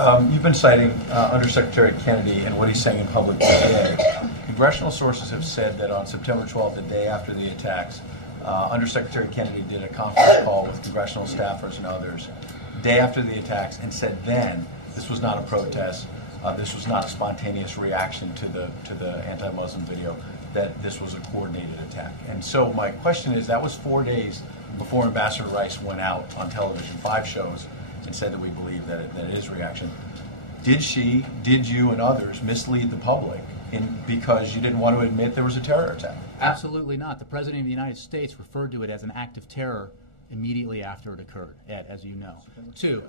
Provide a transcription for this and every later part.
You've been citing Undersecretary Kennedy and what he's saying in public today. Congressional sources have said that on September 12th, the day after the attacks, Undersecretary Kennedy did a conference call with congressional staffers and others, day after the attacks, and said then this was not a protest, this was not a spontaneous reaction to the anti-Muslim video, that this was a coordinated attack. And so my question is, that was 4 days before Ambassador Rice went out on television, 5 shows, and said that we believe that it is reaction. Did you and others mislead the public because you didn't want to admit there was a terror attack? Absolutely not. The President of the United States referred to it as an act of terror immediately after it occurred, Ed, as you know. 2,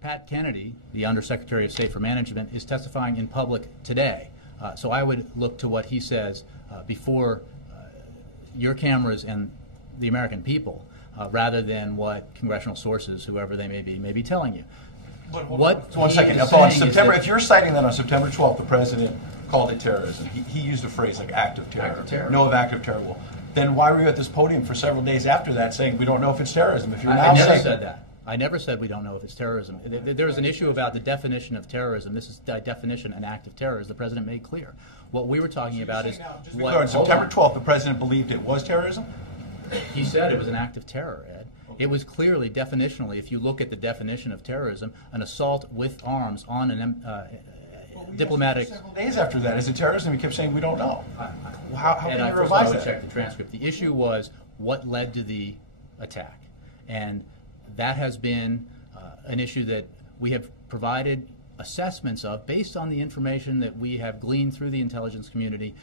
Pat Kennedy, the Undersecretary of State for Management, is testifying in public today. So I would look to what he says before your cameras and the American people, rather than what congressional sources, whoever they may be telling you. But one second. If you're citing that on September 12th, the President called it terrorism. He used a phrase like act of terror. No of act of terror. Well, then why were you at this podium for several days after that saying we don't know if it's terrorism? If you're now I never said that. I never said we don't know if it's terrorism. There is an issue about the definition of terrorism. This is by definition an act of terror, as the President made clear. What we were talking about is what... On September 12th, the President believed it was terrorism? He said it was an act of terror, Ed. Okay. It was clearly, definitionally, if you look at the definition of terrorism, an assault with arms on an diplomatic... Several days after that, is it terrorism? He kept saying we don't know. How can you revise that? I would check the transcript. The issue was what led to the attack. And that has been an issue that we have provided assessments of based on the information that we have gleaned through the intelligence community,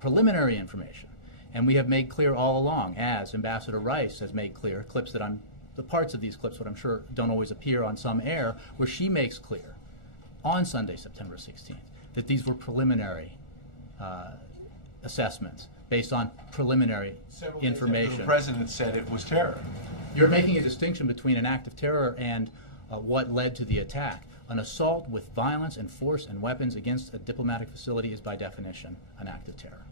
preliminary information. And we have made clear all along, as Ambassador Rice has made clear, the parts of these clips, what I'm sure don't always appear on some air, where she makes clear on Sunday, September 16th, that these were preliminary assessments based on preliminary information. The President said it was terror. You're making a distinction between an act of terror and what led to the attack. An assault with violence and force and weapons against a diplomatic facility is by definition an act of terror.